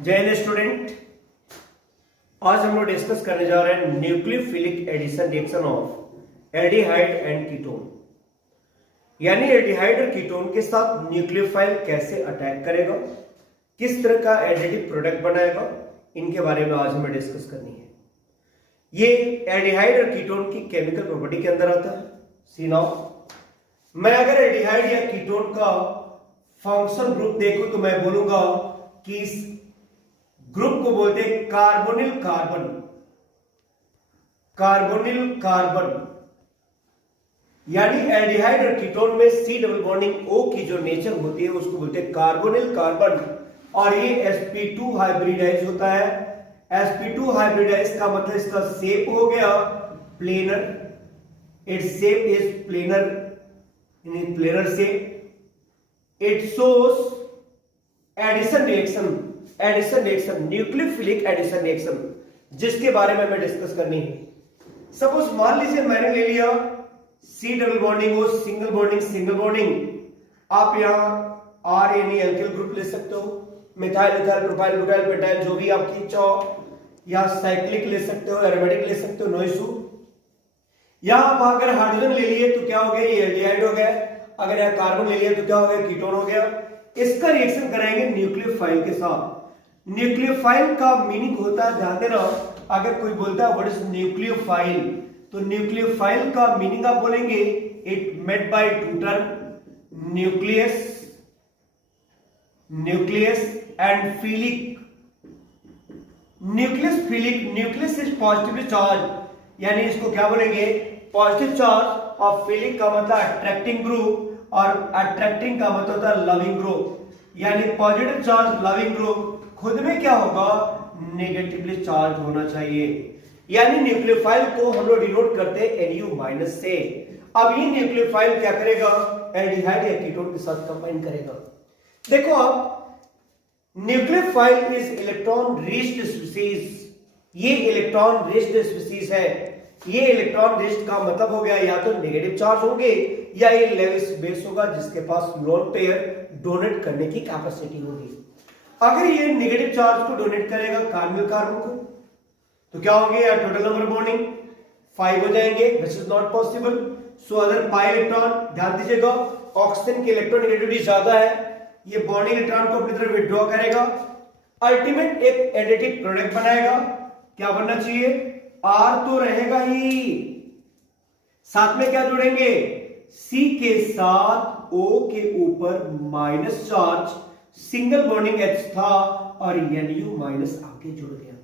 जय हिंद स्टूडेंट। आज हम लोग डिस्कस करने जा रहे हैं nucleophilic addition reaction of aldehyde and ketone, यानी एल्डिहाइड और कीटोन के साथ न्यूक्लियोफाइल कैसे अटैक करेगा, किस तरह का एडिटिव प्रोडक्ट बनाएगा, इनके बारे में आज हमें डिस्कस करनी है। ये एल्डिहाइड और कीटोन की केमिकल प्रॉपर्टी के अंदर आता है। सी नाउ, मैं अगर एल्डिहाइड या कीटोन का फंक्शन ग्रुप देखूं तो मैं बोलूंगा कि इस ग्रुप को बोलते हैं कार्बोनिल कार्बन। कार्बोनिल कार्बन यानी एल्डिहाइड और कीटोन में सी डबल बॉन्डिंग ओ की जो नेचर होती है उसको बोलते हैं कार्बोनिल कार्बन। और ये sp2 हाइब्रिडाइज होता है। sp2 हाइब्रिडाइज का मतलब इसका शेप हो गया planar. Its shape is planar, in planar shape. It shows addition reaction, nucleophilic addition reaction, जिसके बारे में हमें डिस्कस करनी है। सपोज मान लीजिए मैंने ले लिया सी डबल बॉन्डिंग और सिंगल बॉन्डिंग। आप यहां आर यानी एल्किल ग्रुप ले सकते हो, मिथाइल इथाइल प्रोपाइल ब्यूटाइल पेटाइल जो भी आपकी इच्छा हो, या साइक्लिक ले सकते हो, एरोमेटिक ले सकते हो, नो इशू। यहां आप अगर हाइड्रोजन ले लिए तो क्या हो गया, ये एल्डिहाइड हो गया। अगर यहां कार्बन ले लिया तो क्या हो गया, कीटोन हो गया। इसका रिएक्शन कराएंगे न्यूक्लियोफाइल के साथ। न्यूक्लियोफाइल का मीनिंग होता है, ध्यान देना, अगर कोई बोलता है व्हाट इज न्यूक्लियोफाइल तो न्यूक्लियोफाइल का मीनिंग आप बोलेंगे it made by two term nucleus and philic. Nucleus is positively charge, यानी इसको क्या बोलेंगे, पॉजिटिव चार्ज। और फिलिक का मतलब अट्रैक्टिंग ग्रुप, और अट्रैक्टिंग का मतलब होता है लविंग ग्रुप, यानी पॉजिटिव चार्ज लविंग ग्रुप खुद में क्या होगा, नेगेटिवली चार्ज होना चाहिए। यानी न्यूक्लियोफाइल को हम लोग डिनोट करते हैं Nu- से। अब ये न्यूक्लियोफाइल क्या करेगा, एल्डिहाइड या कीटोन के साथ कंबाइन करेगा। देखो आप, nucleophile is electron riched species. ये इलेक्ट्रॉन रिच्ड स्पीसीज है। ये इलेक्ट्रॉन रिच्ड का मतलब हो गया या तो नेगेटिव चार्ज होंगे या ये लेविस बेस होगा जिसके पास लोन पेयर डोनेट करने की कैपेसिटी होगी। अगर ये नेगेटिव चार्ज को डोनेट करेगा कार्बोनिल कार्बन को तो क्या होंगे, या टोटल नंबर बॉन्डिंग 5 हो जाएंगे, which is not possible. So other pi electron, ध्यान दीजिएगा, ऑक्सीजन की इलेक्ट्रॉन नेगेटिविटी ज्यादा है, ये बॉन्डिंग इलेक्ट्रॉन को अपनी तरफ विथड्रॉ करेगा, अल्टीमेट एक एडिटिव प्रोडक्ट बनाएगा। क्या बनना चाहिए, आर तो रहेगा ही, साथ में क्या जोड़ेंगे, सी के साथ ओ के ऊपर minus charge, single bonding H था और Nu- आगे जुड़ गया।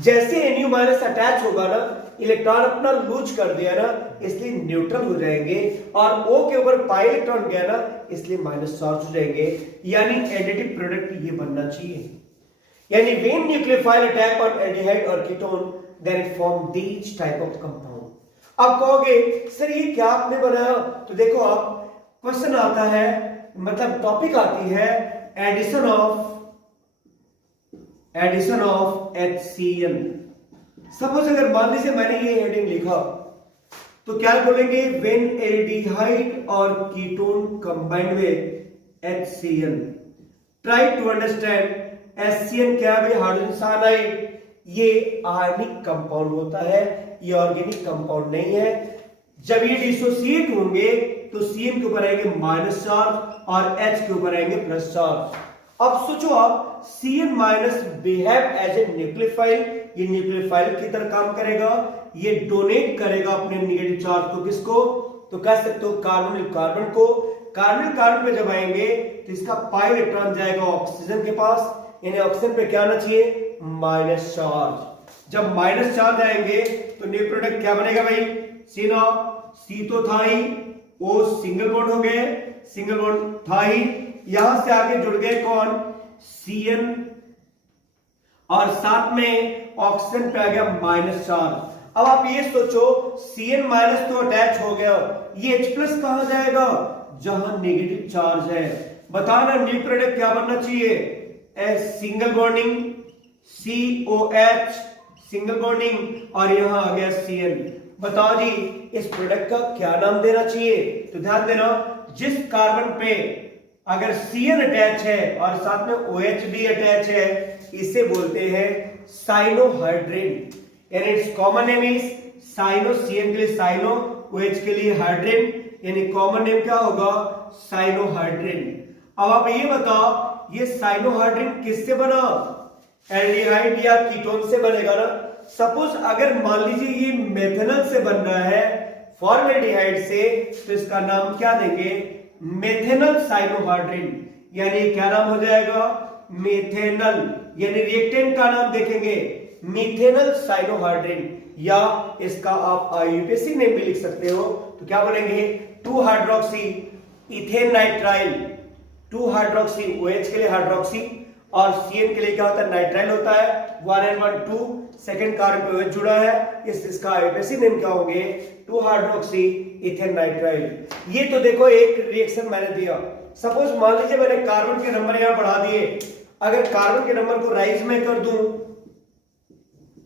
जैसे Nu- अटैच होगा ना, इलेक्ट्रॉन अपना लूज कर दिया ना, इसलिए न्यूट्रल हो जाएंगे, और O के ऊपर पाई इलेक्ट्रॉन गया ना, इसलिए माइनस चार्ज हो जाएंगे। यानी एडिटिव प्रोडक्ट ये बनना चाहिए। यानी when nucleophile attack on aldehyde और ketone then it form these type of compound. आप कहोगे सर ये क्या आपने बनाया, तो देखो आप, क्वेश्चन आता है, मतलब टॉपिक आती है एडिशन ऑफ HCl। सपोज अगर मान लीजिए मैंने ये हेडिंग लिखा तो क्या बोलेंगे, व्हेन एल्डिहाइड और ketone combined with HCl। Try to understand HCl क्या है भाई, हाइड्रोजन साइनाइड। ये आयनिक कंपाउंड होता है, ये ऑर्गेनिक कंपाउंड नहीं है। जब ये डिसोसिएट होंगे तो Cn के ऊपर आएंगे माइनस चार्ज और H के ऊपर आएंगे प्लस चार्ज। अब सोचो आप, Cn- behave as a nucleophile, ये न्यूक्लियोफाइल की तरह काम करेगा, ये डोनेट करेगा अपने नेगेटिव चार्ज को, किसको, तो कह सकते हो कार्बोनिल कार्बन को। कार्बोनिल कार्बन पे जब आएंगे तो इसका पाई इलेक्ट्रॉन जाएगा ऑक्सीजन के पास, यानी ऑक्सीजन पे क्या आना चाहिए, माइनस चार्ज। जब माइनस चार्ज आएंगे तो न्यू प्रोडक्ट क्या बनेगा भाई, सी तो था ही, ओ सिंगल बॉन्ड हो गए, सिंगल बॉन्ड था ही, यहां से आगे जुड़ गए कौन, Cn, और साथ में ऑक्सीजन पे आ गया माइनस चार्ज। अब आप ये सोचो, Cn- तो अटैच हो गया, ये H+ कहां जाएगा, जहां नेगेटिव चार्ज है। बताना न्यू प्रोडक्ट क्या बनना चाहिए, single bonding COH, single bonding, और यहां आ गया Cn। बताओ जी इस प्रोडक्ट का क्या नाम देना चाहिए, तो ध्यान देना, जिस कार्बन पे अगर Cn अटैच है और साथ में OH भी अटैच है, इसे बोलते हैं साइनोहाइड्रिन। यानी its common name is cyano, Cn के लिए साइनो, OH के लिए हाइड्रिन, यानी कॉमन नेम क्या होगा, साइनोहाइड्रिन। अब आप ये बताओ ये साइनोहाइड्रिन किससे बना, एल्डिहाइड या कीटोन से बनेगा ना। सपोज अगर मान लीजिए ये मेथनॉल से बन रहा है, फॉर्मेल्डिहाइड से, तो इसका नाम क्या देंगे, मेथेनॉल साइनोहाइड्रिन। यानी क्या नाम हो जाएगा, मेथेनॉल। यानी रिएक्टेंट का नाम देखेंगे मीथेनॉल साइनोहाइड्रिन, या इसका आप आईयूपीएसी नेम भी लिख सकते हो। तो क्या बोलेंगे, 2 hydroxy ethane nitrile, 2 hydroxy OH के लिए हाइड्रोक्सी, और Cn के लिए क्या होता है, नाइट्राइल होता है, 1N12 सेकंड कार्बन पे OH जुड़ा है, इसका आईयूपीएसी नेम क्या होंगे, 2 हाइड्रोक्सी इथेन नाइट्राइल। ये तो देखो एक रिएक्शन मैंने दिया। सपोज मान लीजिए मैंने कार्बन के नंबर यहां बढ़ा दिए, अगर कार्बन के नंबर को राइज में कर दूं,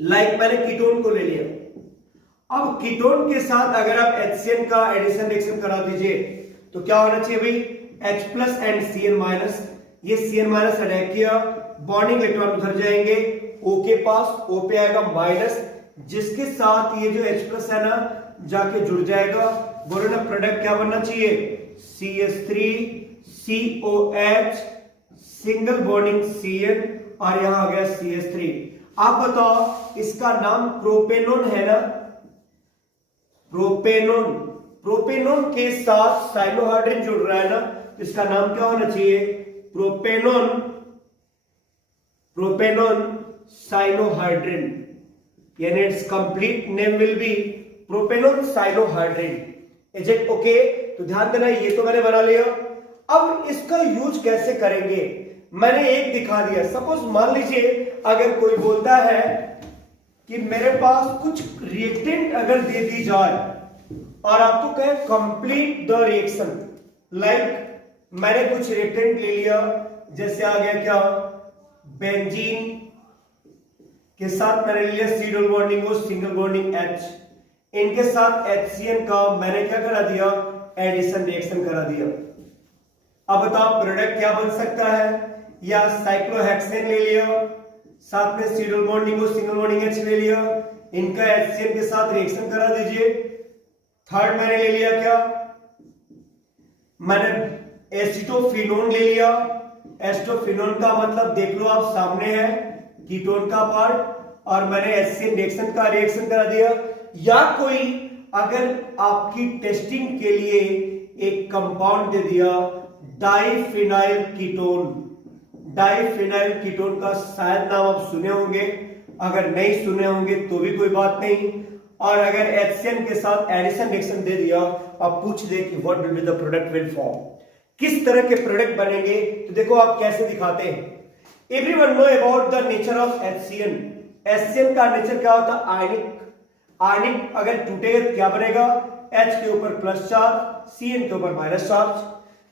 लाइक मैंने कीटोन को ले लिया, अब कीटोन के साथ अगर आप HCN का एडिशन रिएक्शन करा दीजिए तो क्या होना चाहिए भाई, H+ एंड Cn-, ये Cn- अटैक किया, बॉन्डिंग इलेक्ट्रॉन उधर जाएंगे O के पास, O पे आएगा माइनस, जिसके साथ ये जो H+ है ना जाके जुड़ जाएगा। बोलो ना प्रोडक्ट क्या बनना चाहिए, CH3COH, सिंगल बॉन्डिंग Cn, और यहां आ गया CH3। आप बताओ इसका नाम प्रोपेनोन है ना, प्रोपेनोन, प्रोपेनोन के साथ साइनोहाइड्रिन जुड़ रहा है ना, इसका नाम क्या होना चाहिए, प्रोपेनोन, प्रोपेनोन साइनोहाइड्रिन। यानी it's complete name will be propanone cyanohydrin. Is it okay? तो ध्यान देना, ये तो मैंने बना लिया। अब इसका यूज कैसे करेंगे, मैंने एक दिखा दिया। सपोज मान लीजिए अगर कोई बोलता है कि मेरे पास कुछ रिएक्टेंट अगर दे दी जाए और आपको कहे कंप्लीट द रिएक्शन, लाइक मैंने कुछ रिएक्टेंट ले लिया, जैसे आ गया क्या, बेंजीन के साथ मैंने लिया C double bonding O, single bonding H, इनके साथ HCN का मैंने क्या करा दिया, एडिशन रिएक्शन करा दिया। अब बताओ प्रोडक्ट क्या बन सकता है, या साइक्लोहेक्सेन ले लिया, साथ में C double bonding O, single bonding H ले लिया, इनका HCN के साथ रिएक्शन करा दीजिए। थर्ड मैंने ले लिया क्या, मैंने एसिटोफिनोन ले लिया। एसिटोफिनोन का मतलब देख लो आप सामने है, कीटोन का पार्ट, और मैंने HCN रिएक्शन का रिएक्शन करा दिया। या कोई अगर आपकी टेस्टिंग के लिए एक कंपाउंड दे दिया डाइफिनाइल कीटोन, डाइफिनाइल कीटोन का शायद नाम आप सुने होंगे, अगर नहीं सुने होंगे तो भी कोई बात नहीं। और अगर HCN के साथ एडिशन रिएक्शन दे दिया, आप पूछ दे कि what will be the product will form, किस तरह के प्रोडक्ट बनेंगे, तो देखो आप कैसे दिखाते हैं। Everyone know about the nature of HCN। HCN का नेचर क्या होता है, आयनिक। आयनिक अगर टूटेगा तो क्या बनेगा, H के ऊपर प्लस चार्ज, Cn के ऊपर माइनस चार्ज।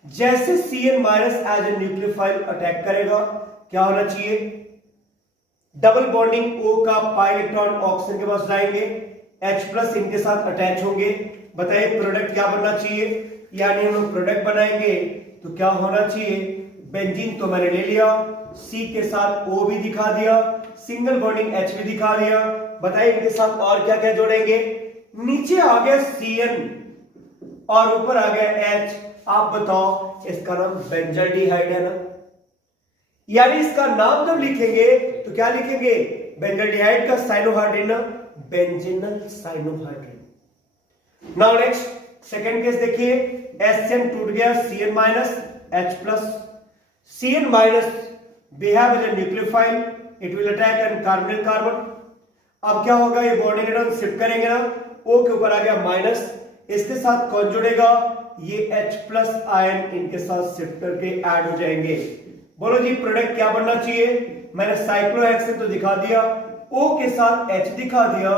जैसे Cn minus as a nucleophile attack करेगा, क्या होना चाहिए, डबल बॉन्डिंग O का पाई इलेक्ट्रॉन ऑक्सीजन के पास जाएंगे, H+ इनके साथ अटैच होंगे। बताइए प्रोडक्ट क्या बनना चाहिए, यानी हम लोग प्रोडक्ट बनाएंगे तो क्या होना चाहिए, बेंजीन तो मैंने ले लिया, C के साथ O भी दिखा दिया, सिंगल बॉन्डिंग H भी दिखा दिया। बताइए इनके साथ और क्या क्या जोड़ेंगे, नीचे आ गया Cn और ऊपर आ गया H। आप बताओ इसका नाम बेंजल्डिहाइड है ना, यानी इसका नाम जब लिखेंगे तो क्या लिखेंगे, बेंजल्डिहाइड का साइनोहाइड्रिन ना, benzenal cyanohydrin. Now next second case देखिए, HCN टूट गया, Cn- H+, Cn- behave as a nucleophile, it will attack on carbonyl carbon। अब क्या होगा, ये बॉन्डिंग इलेक्ट्रॉन शिफ्ट करेंगे ना, O के ऊपर आ गया माइनस, इसके साथ कौन जुड़ेगा, ये H+ आयन इनके साथ शिफ्ट करके ऐड हो जाएंगे। बोलो जी प्रोडक्ट क्या बनना चाहिए, मैंने साइक्लोहेक्सेन तो दिखा दिया, O के साथ H दिखा दिया,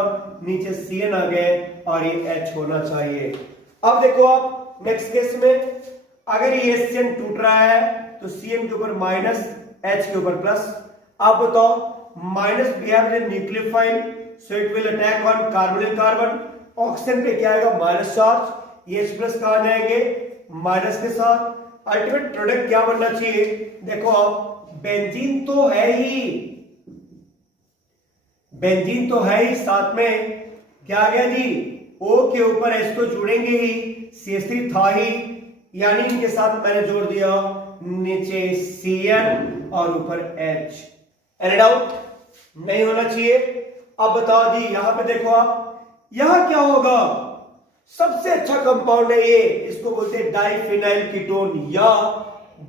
नीचे Cn आ गए और ये H होना चाहिए। अब देखो आप नेक्स्ट केस में, अगर ये HCN टूट रहा है तो Cn के ऊपर माइनस, H के ऊपर प्लस। आप बताओ minus behave as nucleophile, so it will attack on carbonyl carbon. Oxygen पे क्या आएगा, माइनस चार्ज, ये H+ कहां जाएंगे, माइनस के साथ, अल्टीमेट प्रोडक्ट क्या बनना चाहिए? देखो बेंजीन तो है ही, बेंजीन तो है ही, साथ में क्या आ गया जी, O के ऊपर H तो जुड़ेंगे ही, CH3 था ही, यानी इनके साथ मैंने जोड़ दिया नीचे Cn और ऊपर H। Any doubt? नहीं होना चाहिए। अब बताओ जी, यहां पे देखो आप, यहां क्या होगा? सबसे अच्छा कंपाउंड है ये, इसको बोलते हैं डाइफिनाइल कीटोन या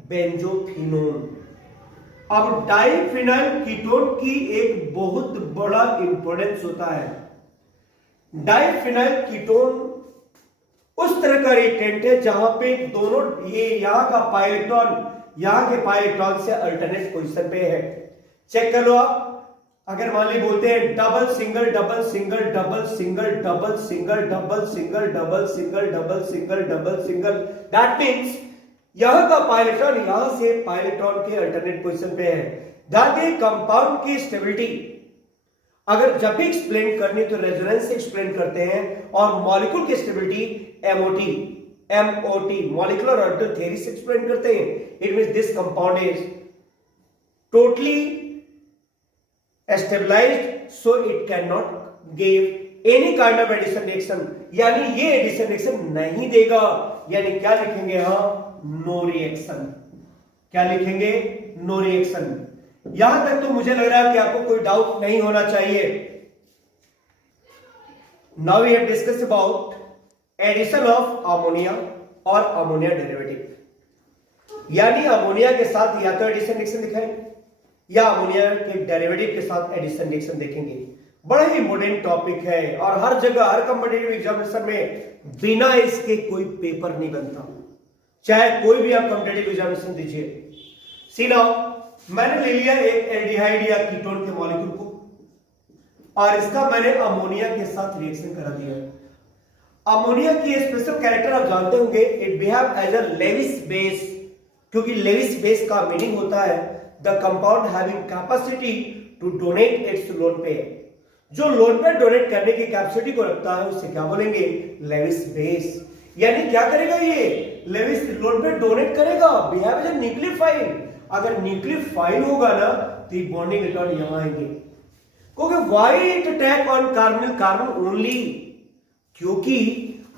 बेंजोफिनोन। अब डाइफिनाइल कीटोन की एक बहुत बड़ा इंपॉर्टेंस होता है। डाइफिनाइल कीटोन उस तरह का रिएक्टेंट है जहां पे दोनों ये यहां का पाई इलेक्ट्रॉन यहां के पाई इलेक्ट्रॉन से अल्टरनेट पोजीशन पे है। चेक कर लो आप, अगर मान ली बोलते हैं double single double single double single double single double single double single double single double single, that means यहां का पाई इलेक्ट्रॉन यहां से पाई इलेक्ट्रॉन के अल्टरनेट पोजीशन पे है। दैट मींस कंपाउंड की स्टेबिलिटी अगर जब भी एक्सप्लेन करनी तो रेजोनेंस से एक्सप्लेन करते हैं, और मॉलिक्यूल की stability MOT molecular orbital theory से एक्सप्लेन करते हैं। It means this compound is totally stabilised so it can not give any kind of addition reaction, यानी ये एडिशन रिएक्शन नहीं देगा, यानी क्या लिखेंगे? हाँ, नो रिएक्शन। क्या लिखेंगे? No reaction. यहां तक तो मुझे लग रहा है कि आपको कोई डाउट नहीं होना चाहिए। Now we have discuss about addition of ammonia और अमोनिया डेरिवेटिव, यानी अमोनिया के साथ या तो एडिशन रिएक्शन दिखाएंगे या अमोनिया के डेरिवेटिव के साथ एडिशन रिएक्शन देखेंगे। बड़ा ही इंपॉर्टेंट टॉपिक है और हर जगह हर कॉम्पिटिटिव एग्जामिनेशन में बिना इसके कोई पेपर नहीं बनता, चाहे कोई भी आप कॉम्पिटिटिव एग्जामिनेशन दीजिए। सी नाउ, मैंने ले लिया एक एल्डिहाइड या कीटोन के मॉलिक्यूल को और इसका मैंने अमोनिया के साथ रिएक्शन करा दिया। अमोनिया की स्पेशल कैरेक्टर आप जानते होंगे, it behave as a Lewis base, क्योंकि लेविस बेस का मीनिंग होता है the compound having capacity to donate its lone pair. जो लोन पेयर डोनेट करने की कैपेसिटी को रखता है उसे क्या बोलेंगे? Lewis base. यानी क्या करेगा ये? लेविस लोन पेयर डोनेट करेगा, बिहेव एज अ न्यूक्लियोफाइल। अगर न्यूक्लियोफाइल होगा ना तो बॉन्डिंग इलेक्ट्रॉन यहां आएंगे, क्योंकि why it attack on carbon carbon only, क्योंकि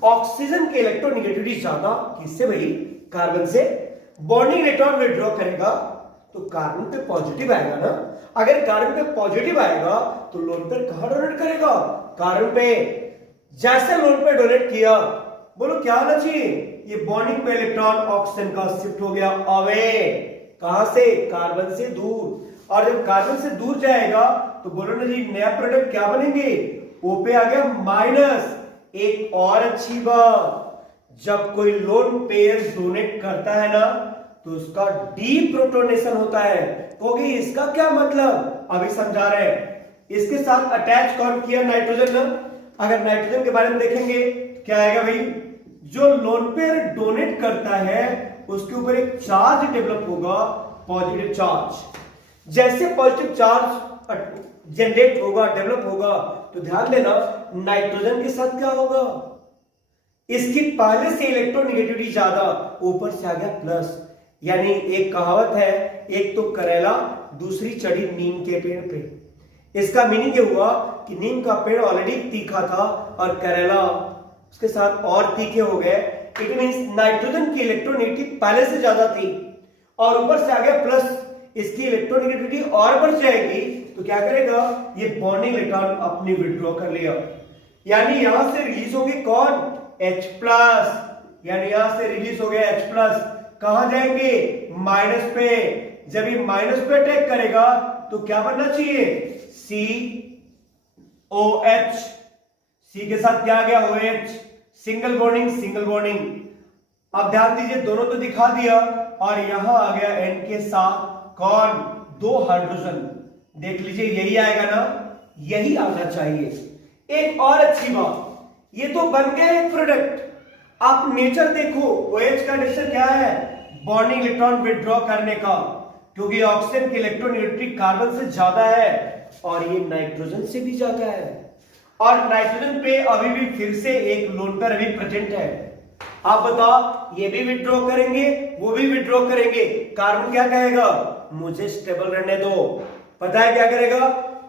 ऑक्सीजन के इलेक्ट्रोनेगेटिविटी ज्यादा किससे भाई? कार्बन से। बॉन्डिंग इलेक्ट्रॉन विड्रॉ करेगा तो कार्बन पे पॉजिटिव आएगा ना, अगर कार्बन पे पॉजिटिव आएगा तो लोन पेयर कहां डोनेट करेगा? कार्बन पे। जैसे लोन पेयर डोनेट किया, बोलो क्या होना चाहिए? ये बॉन्डिंग पे इलेक्ट्रॉन ऑक्सीजन का शिफ्ट हो गया अवे, कहां से? कार्बन से दूर। और जब कार्बन से दूर जाएगा तो बोलो ना जी, नया प्रोडक्ट क्या बनेंगे? ओ पे आ गया माइनस। एक और अच्छी बात, जब कोई लोन पेयर डोनेट करता है ना तो उसका डीप्रोटोनेशन होता है, क्योंकि इसका क्या मतलब अभी समझा रहे हैं। इसके साथ अटैच कौन किया? नाइट्रोजन ना। अगर नाइट्रोजन के बारे में देखेंगे क्या आएगा भाई? जो लोन पेयर डोनेट करता है उसके ऊपर एक चार्ज डेवलप होगा, पॉजिटिव चार्ज। जैसे पॉजिटिव चार्ज जनरेट होगा, डेवलप होगा, तो ध्यान देना नाइट्रोजन के साथ क्या होगा? इसकी पहले से इलेक्ट्रोनेगेटिविटी ज्यादा, ऊपर से आ गया प्लस। यानी एक कहावत है, एक तो करेला दूसरी चढ़ी नीम के पेड़ पे। इसका मीनिंग ये हुआ कि नीम का पेड़ ऑलरेडी तीखा था और करेला उसके साथ और तीखे हो गए। इट मींस नाइट्रोजन की इलेक्ट्रोनेगेटिविटी पहले से ज्यादा थी और ऊपर से आ गया प्लस, इसकी इलेक्ट्रोनेगेटिविटी और बढ़ जाएगी तो क्या करेगा? ये बॉन्डिंग इलेक्ट्रॉन अपनी विड्रॉ कर लिया, यानी यहां से रिलीज होंगे कौन? H+, यानी यहां से रिलीज हो गया H+, कहां जाएंगे? माइनस पे। जब ये माइनस पे अटैक करेगा तो क्या बनना चाहिए? COH। C के साथ क्या आ गया? OH। Single bonding, single bonding. अब ध्यान दीजिए, दोनों तो दिखा दिया और यहां आ गया N के साथ कौन? 2 हाइड्रोजन। देख लीजिए यही आएगा ना, यही आना चाहिए। एक और अच्छी बात, ये तो बन गया एक प्रोडक्ट। आप नेचर देखो, OH का नेचर क्या है? बॉन्डिंग इलेक्ट्रॉन विड्रॉ करने का, क्योंकि ऑक्सीजन की इलेक्ट्रोनेगेटिविटी कार्बन से ज्यादा है और ये नाइट्रोजन से भी ज्यादा है, और नाइट्रोजन पे अभी भी फिर से एक लोन पेयर अभी प्रेजेंट है। आप बताओ, ये भी विड्रॉ करेंगे, वो भी विड्रॉ करेंगे, कार्बन क्या कहेगा, मुझे स्टेबल रहने दो। पता है क्या करेगा,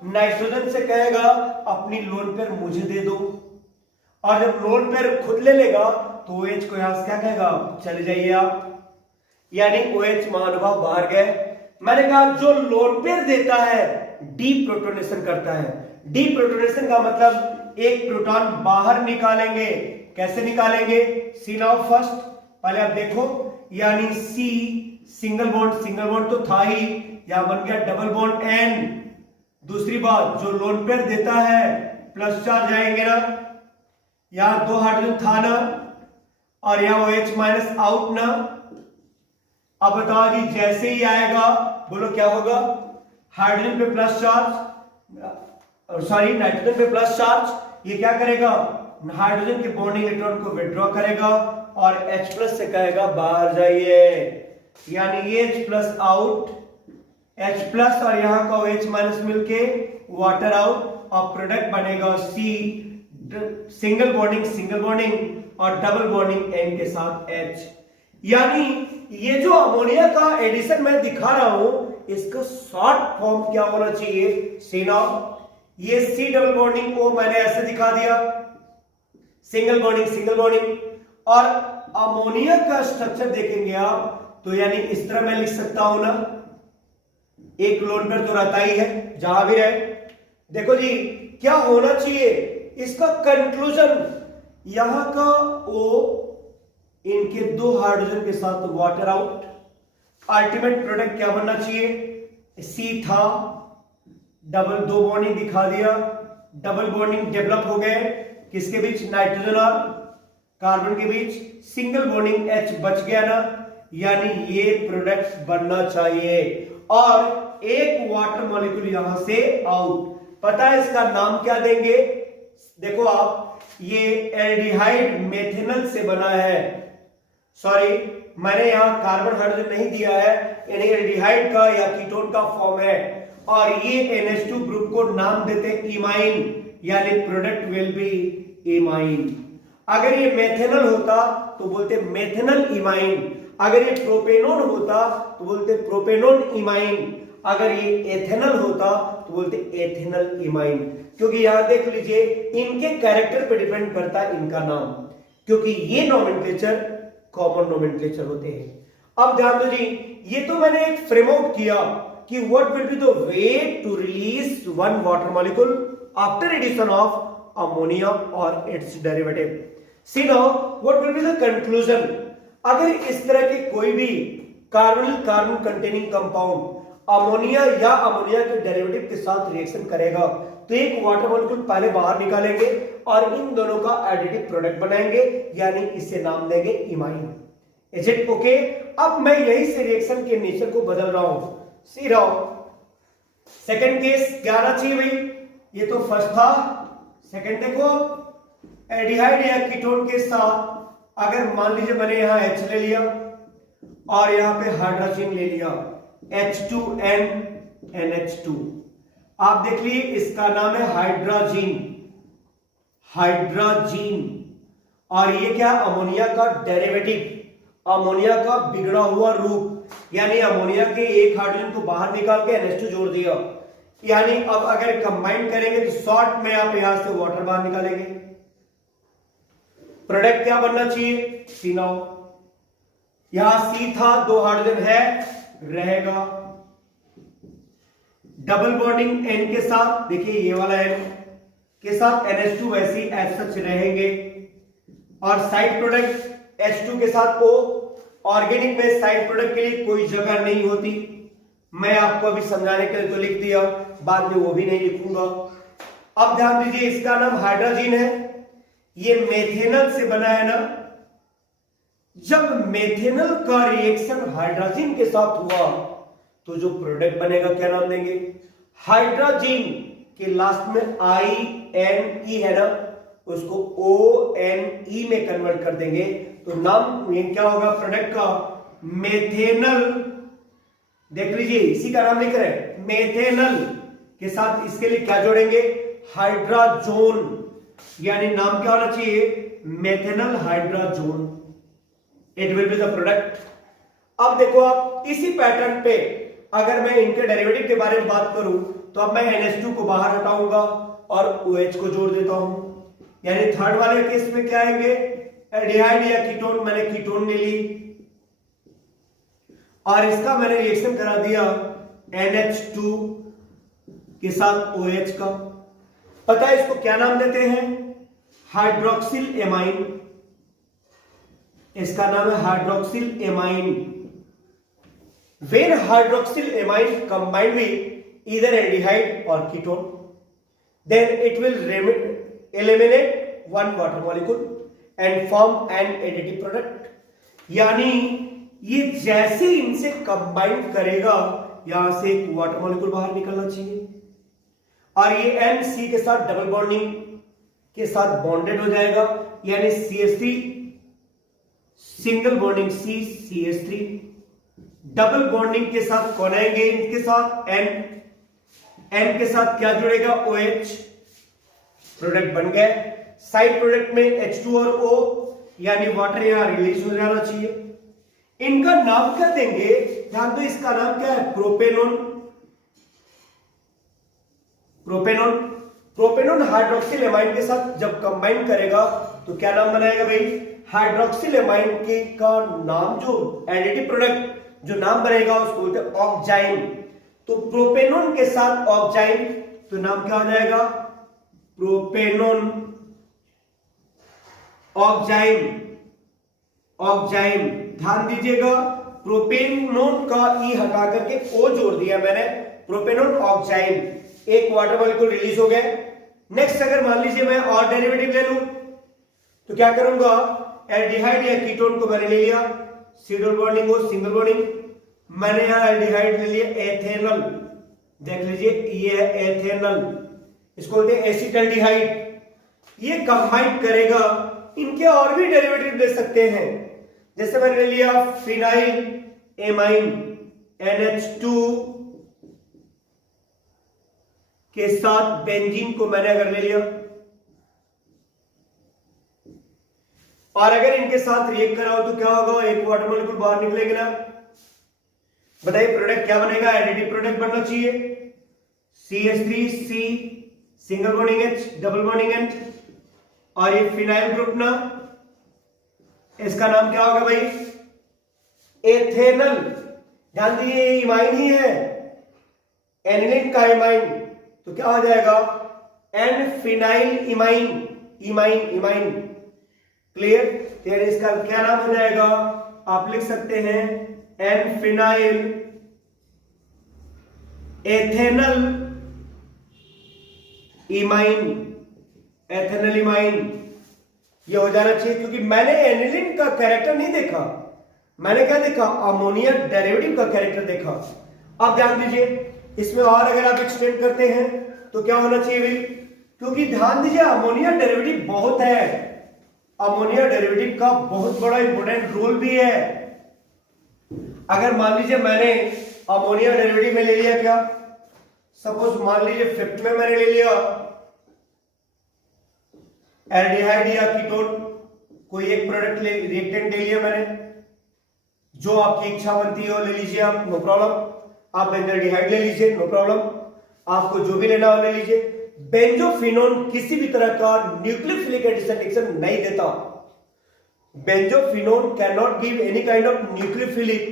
नाइट्रोजन से कहेगा अपनी लोन पेयर मुझे दे दो, और जब लोन पेयर खुद ले लेगा तो OH को यहां से क्या कहेगा, चले जाइए आप, यानी OH महानुभाव बाहर गए। मैंने कहा जो लोन पेयर देता है डीप्रोटोनेशन करता है। डीप्रोटोनेशन का मतलब एक प्रोटॉन बाहर निकालेंगे। कैसे निकालेंगे, सी नाउ फर्स्ट, पहले आप देखो, यानी C सिंगल बॉन्ड तो था ही, यहां बन गया डबल बॉन्ड N। दूसरी बात, जो लोन पेयर देता है प्लस चार्ज आएंगे ना, यहां 2 हाइड्रोजन था ना, और यहां OH माइनस आउट ना। अब बताओ जी, जैसे ही आएगा बोलो क्या होगा, हाइड्रोजन पे प्लस चार्ज, सॉरी नाइट्रोजन पे प्लस चार्ज, ये क्या करेगा, हाइड्रोजन के बॉन्डिंग इलेक्ट्रॉन को विड्रॉ करेगा और H प्लस से कहेगा बाहर जाइए, यानी H plus out, H plus और यहां का OH माइनस मिलके वाटर आउट, और प्रोडक्ट बनेगा C सिंगल बॉन्डिंग और डबल बॉन्डिंग N के साथ H। यानी ये जो अमोनिया का एडिशन मैं दिखा रहा हूं, इसका शॉर्ट फॉर्म क्या होना चाहिए, सीना, ये C डबल बॉन्डिंग O मैंने ऐसे दिखा दिया, सिंगल बॉन्डिंग, और अमोनिया का स्ट्रक्चर देखेंगे आप तो यानी इस तरह मैं लिख सकता हूं ना, एक लोन पेयर तो रहता ही है जहां भी रहे। देखो जी क्या होना चाहिए इसका कंक्लूजन, यहां का O इनके 2 हाइड्रोजन के साथ वाटर आउट, अल्टीमेट प्रोडक्ट क्या बनना चाहिए, C था, डबल 2 बॉन्डिंग दिखा दिया, डबल बॉन्डिंग डेवलप हो गए किसके बीच, नाइट्रोजन और कार्बन के बीच, सिंगल बॉन्डिंग H बच गया ना, यानी ये प्रोडक्ट बनना चाहिए, और एक वाटर मॉलिक्यूल यहां से आउट। पता है इसका नाम क्या देंगे, देखो आप, ये एल्डिहाइड मेथेनल से बना है, सॉरी मैंने यहां कार्बन हाइड्रोजन नहीं दिया है, यानी एल्डिहाइड का या कीटोन का फॉर्म है, और ये NH2 ग्रुप को नाम देते हैं इमाइन, यानी प्रोडक्ट विल बी इमाइन। अगर ये मेथेनल होता तो बोलते मेथेनल इमाइन, अगर ये प्रोपेनोन होता तो बोलते प्रोपेनोन इमाइन, अगर ये एथेनल होता तो बोलते एथेनल इमाइन। क्योंकि यहां देख लीजिए इनके कैरेक्टर पे डिपेंड करता है इनका नाम, क्योंकि ये नोमेनक्लेचर कॉमन नोमेनक्लेचर होते हैं। अब ध्यान दो जी, ये तो मैंने एक फ्रेम आउट किया कि what will be the way to release one water molecule after addition of ammonia और its derivative. See now what will be the conclusion, अगर इस तरह के कोई भी कार्बन कंटेनिंग कंपाउंड अमोनिया या अमोनिया के डेरिवेटिव के साथ रिएक्शन करेगा तो एक वाटर मॉलिक्यूल पहले बाहर निकालेंगे और इन दोनों का एडिटिव प्रोडक्ट बनाएंगे, यानी इसे नाम देंगे इमाइन। Is it okay? अब मैं यही से रिएक्शन के नेचर को बदल रहा हूं, सी रहा हूं। सेकंड केस क्या आना चाहिए भाई, ये तो फर्स्ट था, सेकंड देखो, एल्डिहाइड या कीटोन के साथ अगर मान लीजिए मैंने यहां H ले लिया और यहां पे हाइड्रोजन ले लिया H2N NH2, आप देख लीजिए इसका नाम है हाइड्रोजीन, और ये क्या, अमोनिया का डेरिवेटिव, अमोनिया का बिगड़ा हुआ रूप, यानी अमोनिया के एक हाइड्रोजन को बाहर निकाल के NH2 जोड़ दिया, यानी अब अगर कंबाइन करेंगे तो शॉर्ट में आप यहां से वाटर बाहर निकालेंगे, प्रोडक्ट क्या बनना चाहिए, सी नाउ, यहां C था, 2 हाइड्रोजन है, रहेगा डबल बॉन्डिंग N के साथ, देखिए ये वाला N के साथ NH2 वैसी एज सच रहेंगे, और साइड प्रोडक्ट H2 के साथ O, ऑर्गेनिक में साइड प्रोडक्ट के लिए कोई जगह नहीं होती, मैं आपको अभी समझाने के लिए तो लिख दिया, बाद में वो भी नहीं लिखूंगा। अब ध्यान दीजिए इसका नाम हाइड्रोजीन है, ये मेथेनल से बना है ना, जब मेथेनल का रिएक्शन हाइड्रोजीन के साथ हुआ तो जो प्रोडक्ट बनेगा क्या नाम देंगे, हाइड्रोजीन के लास्ट में INE है ना, उसको ONE में कन्वर्ट कर देंगे तो नाम ये क्या होगा प्रोडक्ट का, मेथेनल। देख लीजिए इसी का नाम लिख रहे हैं, मेथेनल के साथ इसके लिए क्या जोड़ेंगे, हाइड्रोजोन, यानी नाम क्या होना चाहिए, methanal hydrazone. It will be the product. अब देखो आप इसी पैटर्न पे अगर मैं इनके डेरिवेटिव के बारे में बात करूं तो अब मैं NH2 को बाहर हटाऊंगा और OH को जोड़ देता हूं, यानी थर्ड वाले केस में क्या आएंगे, एल्डिहाइड या कीटोन, मैंने कीटोन ले ली और इसका मैंने रिएक्शन करा दिया NH2 के साथ OH का। पता है इसको क्या नाम देते हैं, हाइड्रोक्सिल एमाइन, इसका नाम है hydroxyl amine. When hydroxyl amine combined with either aldehyde or ketone, then it will eliminate one water molecule and form an additive product। यानी ये जैसे इनसे कंबाइन करेगा यहां से एक वाटर मॉलिक्यूल बाहर निकलना चाहिए और ये NC के साथ डबल बॉन्डिंग के साथ बॉन्डेड हो जाएगा, यानी CH3 single bonding CH3, double bonding के साथ कौन आएंगे, इनके साथ N के साथ क्या जुड़ेगा, OH, प्रोडक्ट बन गए। साइड प्रोडक्ट में H2 और O, यानी वाटर यहां रिलीज हो जाना चाहिए। इनका नाम क्या देंगे, ध्यान दो, इसका नाम क्या है, propanone. Propanone propanone hydroxyl amine के साथ जब कंबाइन करेगा तो क्या नाम बनाएगा भाई, हाइड्रोक्सिल एमाइन के का नाम जो एडिटिव प्रोडक्ट जो नाम बनेगा उसको बोलते हैं ऑक्जाइन। तो प्रोपेनोन के साथ ऑक्जाइन तो नाम क्या हो जाएगा, प्रोपेनोन ऑक्जाइन। ऑक्जाइन ध्यान दीजिएगा, प्रोपेनोन का ई हटा करके ओ जोड़ दिया मैंने, प्रोपेनोन ऑक्जाइन, एक वाटर मॉलिक्यूल रिलीज हो गया। नेक्स्ट अगर मान लीजिए मैं और डेरिवेटिव ले लूं तो क्या करूंगा, एल्डिहाइड या कीटोन को मैंने ले लिया, सिंगल बॉन्डिंग हो सिंगल बॉन्डिंग, मैंने यहां एल्डिहाइड ले लिया एथेनल, देख लीजिए ये है एथेनल, इसको बोलते हैं एसिटल्डिहाइड। ये कंबाइन करेगा, इनके और भी डेरिवेटिव ले सकते हैं, जैसे मैंने ले लिया फिनाइल एमाइन NH2 के साथ बेंजीन को मैंने अगर ले लिया और अगर इनके साथ रिएक्ट करा हो तो क्या होगा, एक वाटर मॉलिक्यूल बाहर निकलेगा ना। बताइए प्रोडक्ट क्या बनेगा, एडिटिव प्रोडक्ट बनना चाहिए, CH3C single bonding H double bonding N और ये फिनाइल ग्रुप ना, इसका नाम क्या होगा भाई, एथेनल। ध्यान दीजिए ये इमाइन ही है, एनिलीन का इमाइन, तो क्या हो जाएगा, N phenyl imine, imine imine, clear. तो इसका क्या नाम हो जाएगा, आप लिख सकते हैं N phenyl ethanal imine, ethanal imine ये हो जाना चाहिए, क्योंकि मैंने एनिलीन का कैरेक्टर नहीं देखा, मैंने क्या देखा, अमोनिया डेरिवेटिव का कैरेक्टर देखा। अब ध्यान दीजिए इसमें और अगर आप एक्सटेंड करते हैं तो क्या होना चाहिए भाई, क्योंकि ध्यान दीजिए अमोनिया डेरिवेटिव बहुत है, अमोनिया डेरिवेटिव का बहुत बड़ा इंपॉर्टेंट रोल भी है। अगर मान लीजिए मैंने अमोनिया डेरिवेटिव में ले लिया, क्या सपोज मान लीजिए फिफ्थ में मैंने ले लिया एल्डिहाइड या कीटोन, कोई एक प्रोडक्ट रिएक्टेंट ले लिया मैंने, जो आपकी इच्छा बनती हो ले लीजिए आप, नो प्रॉब्लम। आप बेंजोल्डिहाइड ले लीजिए, नो प्रॉब्लम, आपको जो भी लेना हो ले लीजिए। बेंजोफिनोन किसी भी तरह का न्यूक्लियोफिलिक एडिशन रिएक्शन नहीं देता, benzophenone can not give any kind of nucleophilic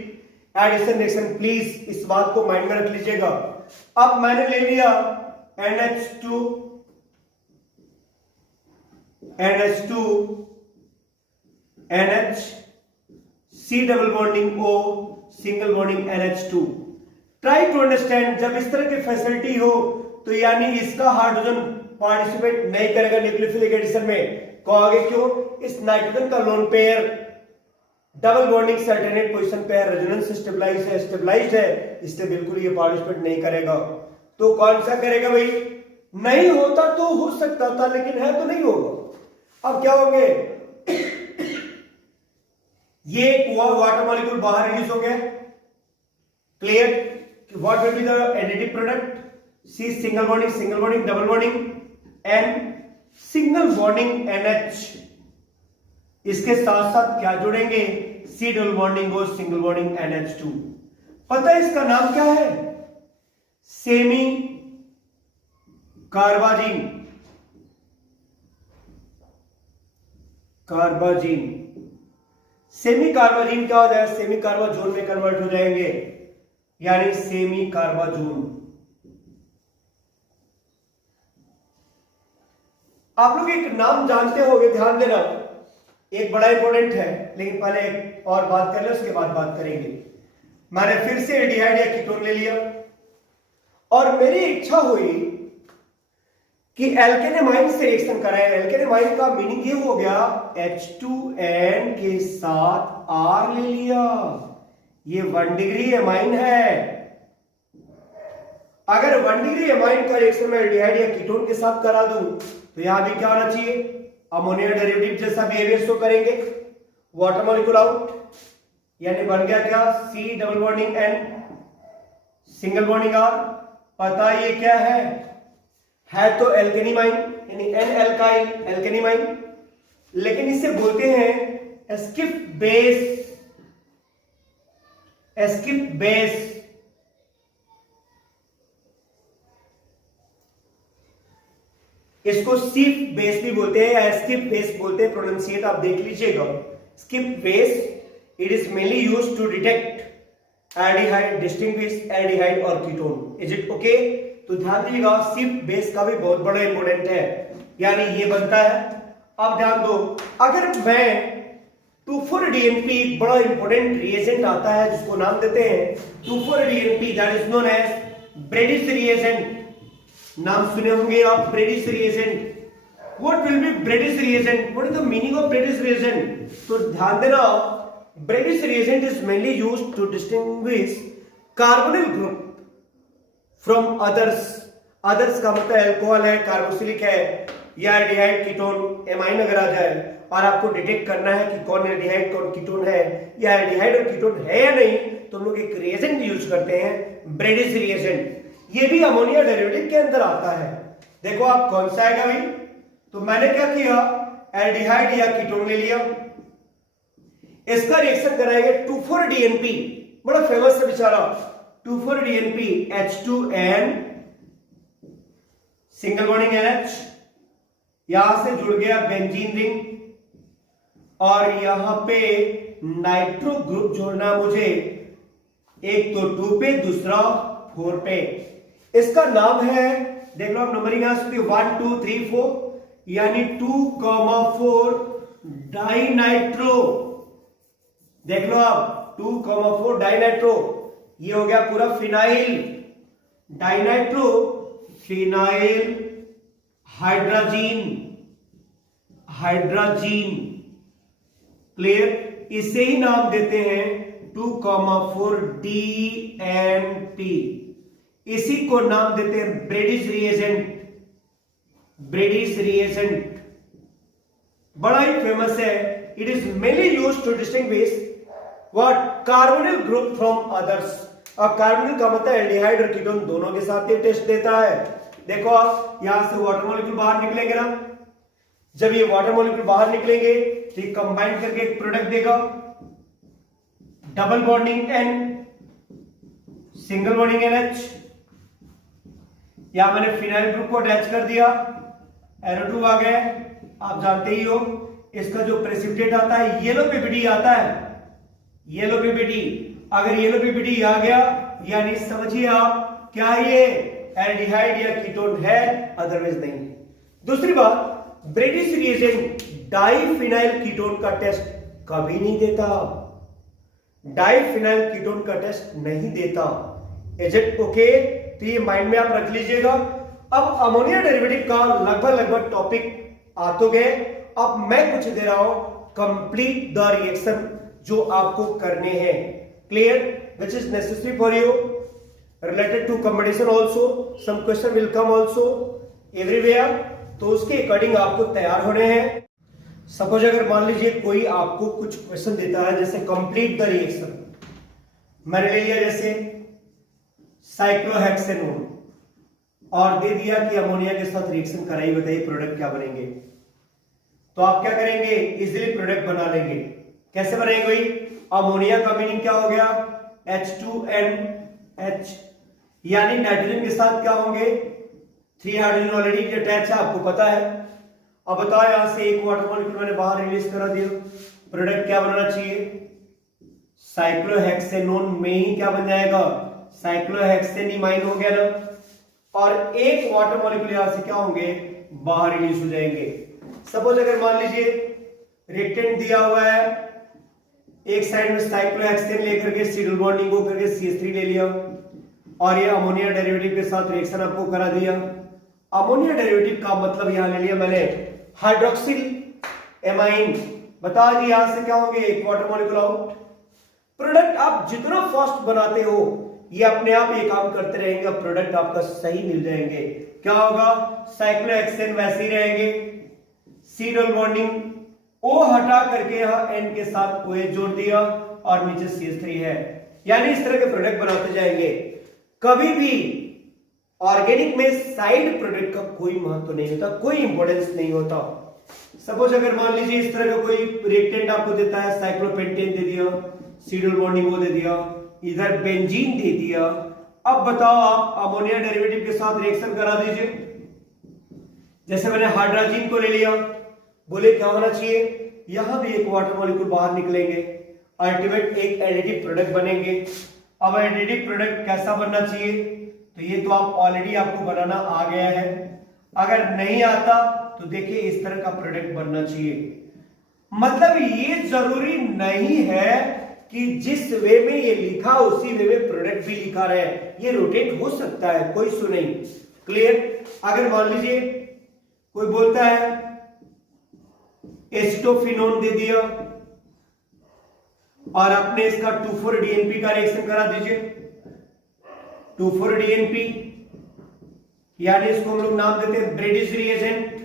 addition reaction, please इस बात को माइंड में रख लीजिएगा। अब मैंने ले लिया NH2 NH C double bonding O single bonding NH2। Try to understand, जब इस तरह की फैसिलिटी हो तो यानी इसका हाइड्रोजन पार्टिसिपेट नहीं करेगा न्यूक्लियोफिलिक एडिशन में, कहोगे क्यों, इस नाइट्रोजन का लोन पेयर डबल बॉन्डिंग से अल्टरनेट पोजीशन पे है, रेजोनेंस स्टेबलाइज्ड है, इसलिए बिल्कुल ये पार्टिसिपेट नहीं करेगा। तो कौन सा करेगा भाई, नहीं होता तो हो सकता था लेकिन है तो नहीं होगा। अब क्या होंगे, ये वाटर मॉलिक्यूल बाहर रिलीज हो गया, clear. What will be the additive product, C single bonding double bonding N single bonding NH, इसके साथ साथ क्या जुड़ेंगे, C double bonding O single bonding NH2। पता है इसका नाम क्या है? सेमी कार्बाजीन। कार्बाजीन, सेमी कार्बाजीन क्या हो जाएगा? सेमी कार्बाजोन में कन्वर्ट हो जाएंगे, यानी सेमी कार्बाजोन। आप लोग एक नाम जानते होंगे, ध्यान देना, एक बड़ा इंपॉर्टेंट है, लेकिन पहले एक और बात कर ले, उसके बाद बात करेंगे। मैंने फिर से एल्डिहाइड या कीटोन ले लिया और मेरी इच्छा हुई कि एल्केनेमाइन से रिएक्शन कराएं। एल्केनेमाइन का मीनिंग ये हो गया H2N के साथ R ले लिया, ये 1 डिग्री एमाइन है। अगर 1 डिग्री एमाइन का रिएक्शन में एल्डिहाइड या कीटोन के साथ करा दूं तो यहां भी क्या होना चाहिए? अमोनिया डेरिवेटिव जैसा बिहेवियर शो करेंगे। वाटर मॉलिक्यूल आउट, यानी बन गया क्या? C double bonding N single bonding R। पता ये क्या है तो एल्केनीमाइन, यानी N एल्काइल एल्केनीमाइन, लेकिन इसे बोलते हैं एस्किप बेस। एस्किप बेस, इसको सिप बेस भी बोलते हैं या स्किप बेस बोलते हैं, प्रोनाउंसिएट आप देख लीजिएगा। Schiff base, it is mainly used to detect aldehyde, distinguish aldehyde और कीटोन। Is it okay? तो ध्यान दीजिएगा, सिप बेस का भी बहुत बड़ा इंपॉर्टेंट है, यानी ये बनता है। अब ध्यान दो, अगर मैं 2,4-DNP बड़ा इंपॉर्टेंट रिएजेंट आता है जिसको नाम देते हैं 2,4-DNP, that is known as Brady's reagent. नाम सुने होंगे आप, Brady's reagent. What will be Brady's reagent? What is the meaning of Brady's reagent? तो ध्यान देना, Brady's reagent is mainly used to distinguish carbonyl group from others. Others का मतलब alcohol है, कार्बोक्सिलिक है, या एल्डिहाइड, कीटोन, एमाइन अगर आ जाए और आपको डिटेक्ट करना है कि कौन एल्डिहाइड कौन कीटोन है, या एल्डिहाइड और कीटोन है या नहीं, तो हम लोग एक रिएजेंट यूज करते हैं, ब्रेडिश रिएजेंट। ये भी अमोनिया डेरिवेटिव के अंदर आता है। देखो आप कौन सा आएगा भाई? तो मैंने क्या किया, एल्डिहाइड या कीटोन ले लिया, इसका रिएक्शन कराएंगे 2,4-DNP, बड़ा फेमस है बेचारा, 2,4-DNP H2N single bonding NH, यहां से जुड़ गया बेंजीन रिंग, और यहां पे नाइट्रो ग्रुप जोड़ना मुझे, एक तो 2 पे, दूसरा 4 पे। इसका नाम है, देख लो आप नंबरिंग यहां से 1 2 3 4, यानी 2,4 डाइनाइट्रो। देख लो आप 2,4 डाइनाइट्रो, ये हो गया पूरा phenyl. Dinitro phenyl hydrazine, hydrazine, clear? इसे ही नाम देते हैं 2,4-DNP। इसी को नाम देते हैं ब्रेडिश रिएजेंट। ब्रेडिश रिएजेंट बड़ा ही फेमस है। It is mainly used to distinguish what? Carbonyl group from others. अब कार्बोनिल का मतलब एल्डिहाइड और कीटोन दोनों के साथ ये टेस्ट देता है। देखो आप यहां से वाटर मॉलिक्यूल बाहर निकलेंगे ना, जब ये वाटर मॉलिक्यूल बाहर निकलेंगे तो ये कंबाइन करके एक प्रोडक्ट देगा, double bonding N single bonding NH। यहां मैंने फिनाइल ग्रुप को अटैच कर दिया, NO2 आ गए। आप जानते ही हो इसका जो प्रेसिपिटेट आता है येलो PPT आता है, येलो PPT। अगर येलो PPT आ गया यानी समझिए आप क्या ये एल्डिहाइड या कीटोन है, अदरवाइज नहीं। दूसरी बात, ब्रेडिश रिएजेंट डाइफिनाइल कीटोन का टेस्ट कभी नहीं देता, डाइफिनाइल कीटोन का टेस्ट नहीं देता। Is it okay? तो ये माइंड में आप रख लीजिएगा। अब अमोनिया डेरिवेटिव का लगभग टॉपिक आ तो गए। अब मैं कुछ दे रहा हूं, कंप्लीट द रिएक्शन जो आपको करने हैं, clear, which is necessary for you related to competition also, some question will come also everywhere, तो उसके अकॉर्डिंग आपको तैयार होने हैं। सपोज अगर मान लीजिए कोई आपको कुछ क्वेश्चन देता है, जैसे कंप्लीट द रिएक्शन, मैंने ले लिया जैसे साइक्लोहेक्सेनोन और दे दिया कि अमोनिया के साथ रिएक्शन कराइए, बताइए प्रोडक्ट क्या बनेंगे। तो आप क्या करेंगे, इजीली प्रोडक्ट बना लेंगे। कैसे बनेंगे भाई? अमोनिया का मीनिंग क्या हो गया, H2NH, यानी नाइट्रोजन के साथ क्या होंगे 3 हाइड्रोजन ऑलरेडी अटैच है, आपको पता है। अब बताओ यहां से एक वाटर मॉलिक्यूल मैंने बाहर रिलीज करा दिया, प्रोडक्ट क्या बनना चाहिए, साइक्लोहेक्सेनोन में ही क्या बन जाएगा, साइक्लोहेक्सेनीमाइन हो गया ना, और एक वाटर मॉलिक्यूल यहां से क्या होंगे बाहर रिलीज हो जाएंगे। सपोज अगर मान लीजिए रिएक्टेंट दिया हुआ है, एक साइड में साइक्लोहेक्सेन लेकर के सी डबल बॉन्डिंग को करके CH3 ले लिया, और ये अमोनिया डेरिवेटिव के साथ रिएक्शन आपको करा दिया। अमोनिया डेरिवेटिव का मतलब यहां ले लिया मैंने हाइड्रोक्सिल एमाइन। बता जी यहां से क्या होंगे एक वाटर मॉलिक्यूल आउट। प्रोडक्ट आप जितना फास्ट बनाते हो ये अपने आप ये काम करते रहेंगे, प्रोडक्ट आपका सही मिल जाएंगे। क्या होगा, साइक्लोहेक्सेन वैसे ही रहेंगे, सी डबल बॉन्डिंग O हटा करके यहां N के साथ OH जोड़ दिया और नीचे CH3 है, यानी इस तरह के प्रोडक्ट बनाते जाएंगे। कभी भी ऑर्गेनिक में साइड प्रोडक्ट का कोई महत्व नहीं होता, कोई इंपॉर्टेंस नहीं होता। सपोज अगर मान लीजिए इस तरह का कोई रिएक्टेंट आपको देता है, साइक्लोपेंटेन दे दिया, सी डबल बॉन्डिंग O दे दिया, इधर बेंजीन दे दिया। अब बताओ आप अमोनिया डेरिवेटिव के साथ रिएक्शन करा दीजिए, जैसे मैंने हाइड्रोजन को ले लिया, बोले क्या होना चाहिए, यहां भी एक वाटर मॉलिक्यूल बाहर निकलेंगे, अल्टीमेट एक एडिटिव प्रोडक्ट बनेंगे। अब एडिटिव प्रोडक्ट कैसा बनना चाहिए, तो ये तो आप ऑलरेडी आपको बनाना आ गया है, अगर नहीं आता तो देखिए इस तरह का प्रोडक्ट बनना चाहिए। मतलब ये जरूरी नहीं है कि जिस वे में ये लिखा उसी वे में प्रोडक्ट भी लिखा रहे, ये रोटेट हो सकता है, कोई इशू नहीं। क्लियर। अगर मान लीजिए कोई बोलता है एसिटोफिनोन दे दिया और आपने इसका 2,4-DNP का रिएक्शन करा दीजिए, 2,4-DNP, यानी इसको हम लोग नाम देते हैं ब्रेडिश रिएजेंट।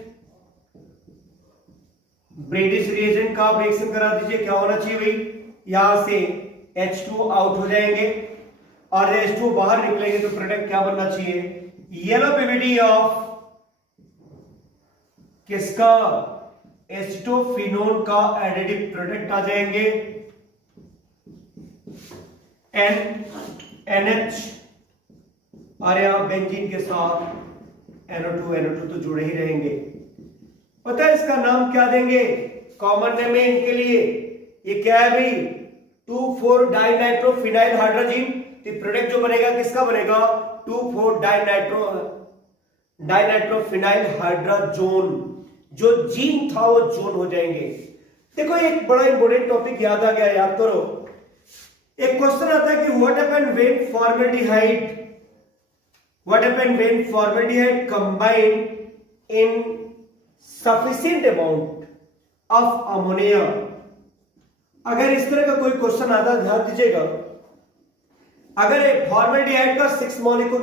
ब्रेडिश रिएजेंट का आप रिएक्शन करा दीजिए, क्या होना चाहिए भाई, यहां से H2 आउट हो जाएंगे और H2 बाहर निकलेंगे तो प्रोडक्ट क्या बनना चाहिए, येलो पीवीडी ऑफ किसका, एसिटोफिनोन का एडिटिव प्रोडक्ट आ जाएंगे, NH, और यहां बेंजीन के साथ NO2 तो जुड़े ही रहेंगे। पता है इसका नाम क्या देंगे, कॉमन नेम है इनके लिए, ये क्या है भाई 2,4-डाइनाइट्रोफिनाइल हाइड्रोजन। तो प्रोडक्ट जो बनेगा किसका बनेगा, 2,4-डाइनाइट्रोफिनाइल हाइड्रोजोन, जो जीन था वो जोन हो जाएंगे। देखो एक बड़ा इंपॉर्टेंट टॉपिक याद आ गया, याद करो। एक क्वेश्चन आता है कि what happened when formaldehyde combine in sufficient amount of ammonia. अगर इस तरह का कोई क्वेश्चन आता है ध्यान दीजिएगा, अगर फॉर्मल्डिहाइड का 6 मॉलिक्यूल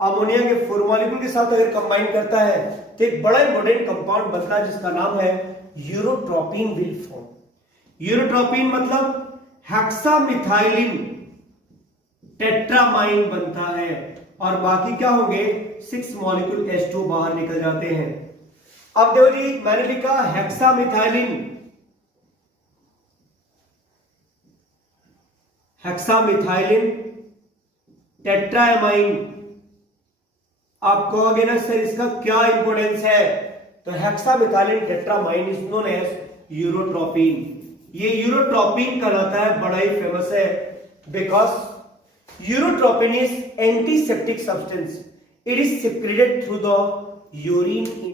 अमोनिया के 4 मॉलिक्यूल के साथ अगर कंबाइन करता है तो एक बड़ा इंपॉर्टेंट कंपाउंड बनता है जिसका नाम है यूरोट्रोपिन विल फॉर्म। यूरोट्रोपिन मतलब हेक्सामिथाइलिन टेट्रामाइन बनता है, और बाकी क्या होंगे 6 मॉलिक्यूल H2 बाहर निकल जाते हैं। अब देखो जी मैंने लिखा हेक्सामिथाइलिन टेट्रामाइन। आप कहोगे ना सर इसका क्या इंपोर्टेंस है, तो hexamethylene tetramine is known as urotropin. ये यूरोट्रोपिन कहलाता है, बड़ा ही फेमस है, because urotropin is antiseptic substance, it is secreted through the urine.